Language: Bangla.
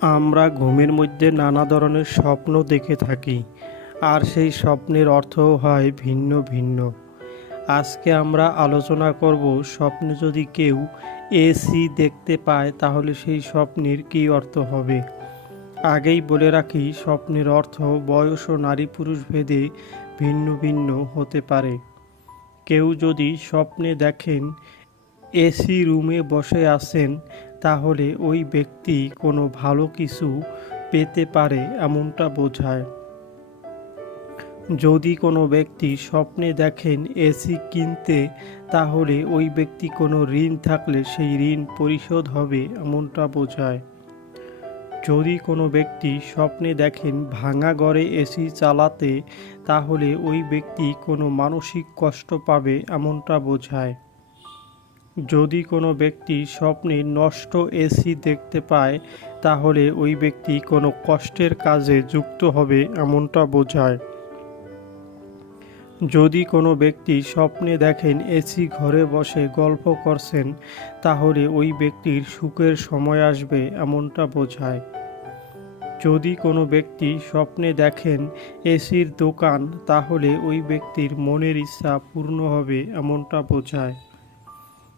আমরা ঘুমের মধ্যে নানা ধরনের স্বপ্ন দেখে থাকি, আর সেই স্বপ্নের অর্থও হয় ভিন্ন ভিন্ন। আজকে আমরা আলোচনা করব স্বপ্নে যদি কেউ এসি দেখতে পায়, তাহলে সেই স্বপ্নের কী অর্থ হবে? আগেই বলে রাখি, স্বপ্নের অর্থ বয়স ও নারী পুরুষ ভেদে ভিন্ন ভিন্ন হতে পারে। কেউ যদি স্বপ্নে দেখেন এসি রুমে বসে আছেন তাহলে ওই ব্যক্তি কোনো ভালো কিছু পেতে পারে এমনটা বোঝায়। যদি কোনো ব্যক্তি স্বপ্নে দেখেন এসি কিনতে, তাহলে ওই ব্যক্তি কোনো ঋণ থাকলে সেই ঋণ পরিশোধ হবে এমনটা বোঝায়। যদি কোনো ব্যক্তি স্বপ্নে দেখেন ভাঙা ঘরে এসি চালাতে, তাহলে ওই ব্যক্তি কোনো মানসিক কষ্ট পাবে এমনটা বোঝায়। যদি কোনো ব্যক্তি স্বপ্নে নষ্ট এসি দেখতে পায়, তাহলে ওই ব্যক্তি কোনো কষ্টের কাজে যুক্ত হবে এমনটা বোঝায়। যদি কোনো ব্যক্তি স্বপ্নে দেখেন এসি ঘরে বসে গল্প করছেন, তাহলে ওই ব্যক্তির সুখের সময় আসবে এমনটা বোঝায়। যদি কোনো ব্যক্তি স্বপ্নে দেখেন এসির দোকান, তাহলে ওই ব্যক্তির মনের ইচ্ছা পূর্ণ হবে এমনটা বোঝায়।